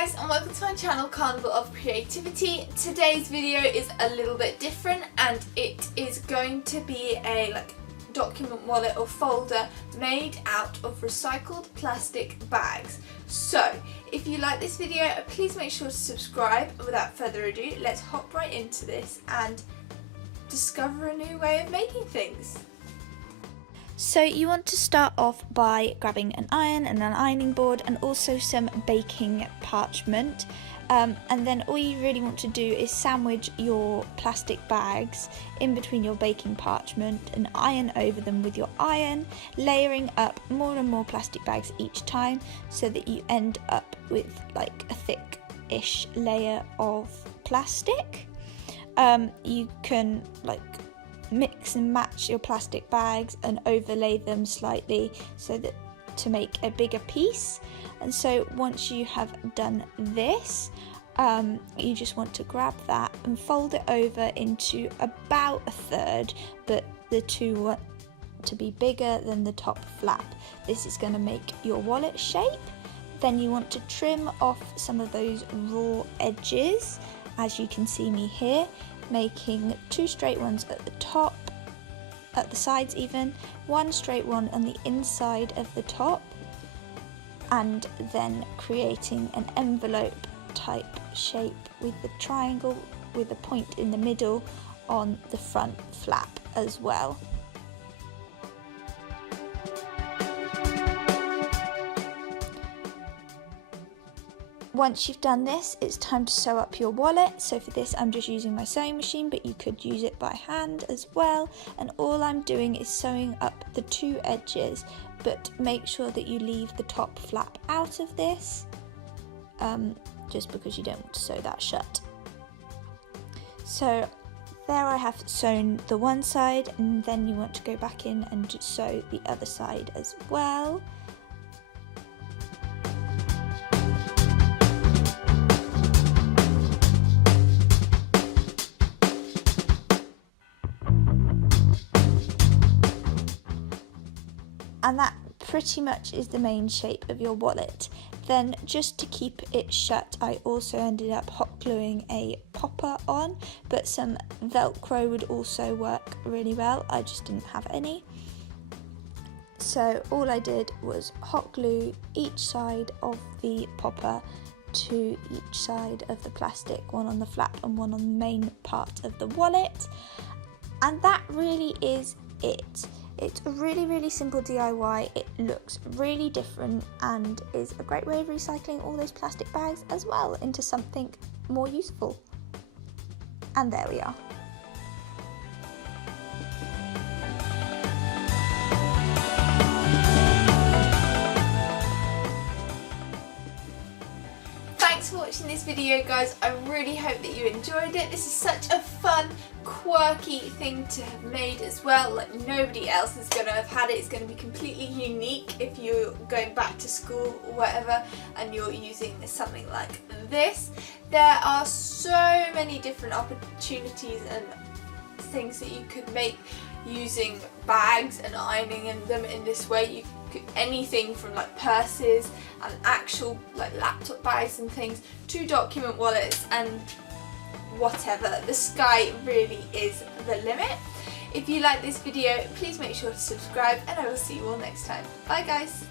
guys, and welcome to my channel Carnival of Creativity. Today's video is a little bit different and it is going to be a document wallet or folder made out of recycled plastic bags. So if you like this video, please make sure to subscribe. Without further ado, let's hop right into this and discover a new way of making things. So you want to start off by grabbing an iron and an ironing board and also some baking parchment, and then all you really want to do is sandwich your plastic bags in between your baking parchment and iron over them with your iron, layering up more and more plastic bags each time so that you end up with like a thick-ish layer of plastic. You can mix and match your plastic bags and overlay them slightly so that to make a bigger piece. And so once you have done this, you just want to grab that and fold it over into about a third, but the two want to be bigger than the top flap. This is going to make your wallet shape. Then you want to trim off some of those raw edges, as you can see me here, making two straight ones at the top, at the sides even, one straight one on the inside of the top, and then creating an envelope type shape with the triangle with a point in the middle on the front flap as well. Once you've done this, it's time to sew up your wallet. So for this, I'm just using my sewing machine, but you could use it by hand as well. And all I'm doing is sewing up the two edges, but make sure that you leave the top flap out of this, just because you don't want to sew that shut. So there I have sewn the one side, and then you want to go back in and sew the other side as well. And that pretty much is the main shape of your wallet. Then just to keep it shut, I also ended up hot gluing a popper on, but some Velcro would also work really well. I just didn't have any. So all I did was hot glue each side of the popper to each side of the plastic, one on the flap and one on the main part of the wallet. And that really is it. It's a really simple DIY. It looks really different and is a great way of recycling all those plastic bags as well into something more useful. And there we are. Thanks for watching this video, guys. I really hope that you enjoyed it. This is such a fun, quirky thing to have made as well. Like, nobody else is going to have had it. It's going to be completely unique if you're going back to school or whatever and you're using something like this. There are so many different opportunities and things that you could make using bags and ironing them in this way. You could, anything from like purses and actual like laptop bags and things to document wallets and whatever. The sky really is the limit. If you like this video, please make sure to subscribe and I will see you all next time. Bye guys!